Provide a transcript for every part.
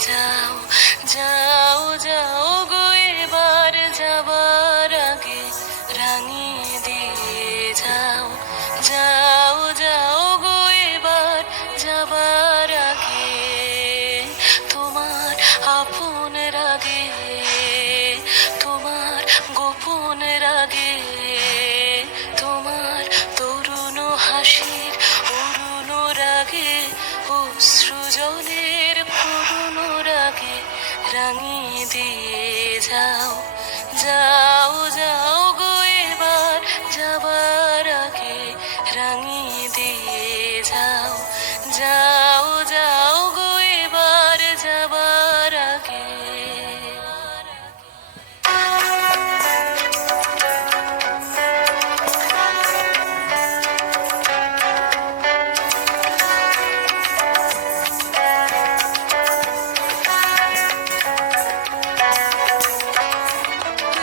যাও যাও যাও গো এবার যাবার আগে রাঙিয়ে দিয়ে যাও যাও যাও গো এবার যাবার আগে তোমার আপন রাগে তোমার গোপন রাগে তোমার তরুণ হাসির অরুণ রাগে অশ্রু জলের করুণ রাগে রাঙিয়ে দিয়ে যাও যাও যাও গো এবার যাবার আগে রাঙিয়ে দিয়ে যাও যাও যাও গো এবার যাবার আগে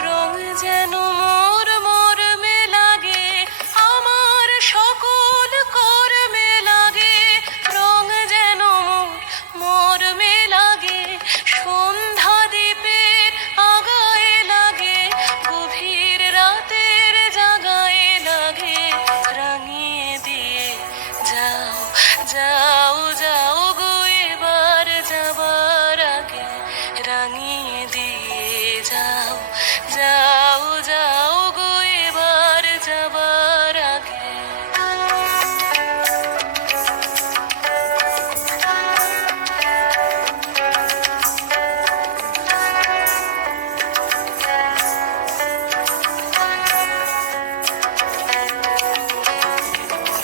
রং যেন মোর মরমে লাগে আমার সকল কর্মে লাগে রং যেন মোর মরমে লাগে সন্ধ্যা দ্বীপের আগায়ে লাগে গভীর রাতের জাগায়ে লাগে রাঙিয়ে দিয়ে যাও যাও যাও গো এবার যাবার আগে রাঙিয়ে দিয়ে যাও যাও যাও গো এবার যাবার আগে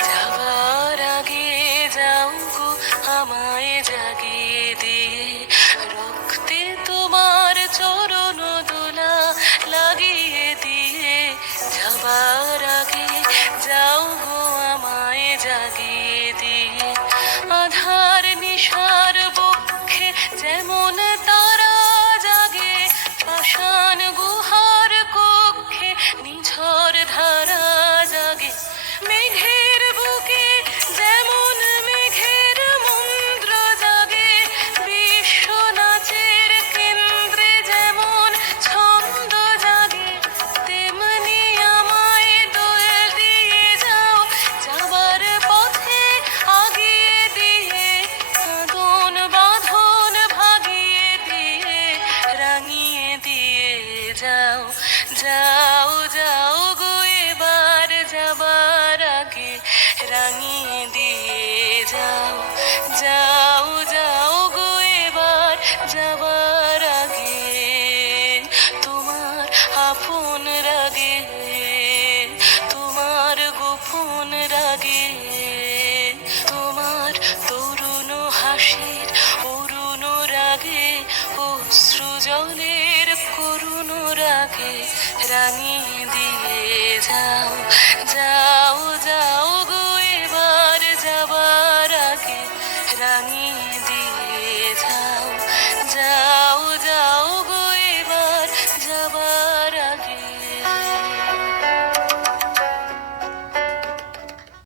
যাবার আগে যাও গো আমায় জাগিয়ে দিয়ে রক্তে তোমার চরণ দোলা লাগিয়ে দিয়ে যাবার আগে যাও গো আমায় জাগিয়ে দিয়ে আধার নিশার বক্ষে যেমন তারা জাগে পাষাণ গুহার কক্ষে নিঝর ধারা জাগে মেঘের বুকে যেমন মেঘের মন্ত্র জাগে বিশ্ব নাচের কেন্দ্রে যেমন ছন্দ জাগে তেমনি আমায় দোল দিয়ে যাও যাবার পথে আগিয়ে দিয়ে কাঁদন বাঁধন ভাগিয়ে দিয়ে রাঙিয়ে দিয়ে যাও যাও যাও গো এবার যাবার আগে রাঙিয়ে দিয়ে যাও যাও যাও গো এবার যাবার আগে তোমার আপন রাগে তোমার গোপন রাগে তোমার তরুণ হাসির অরুণ রাগে অশ্রু জলের করুণ রাগে রাঙিয়ে দিয়ে যাও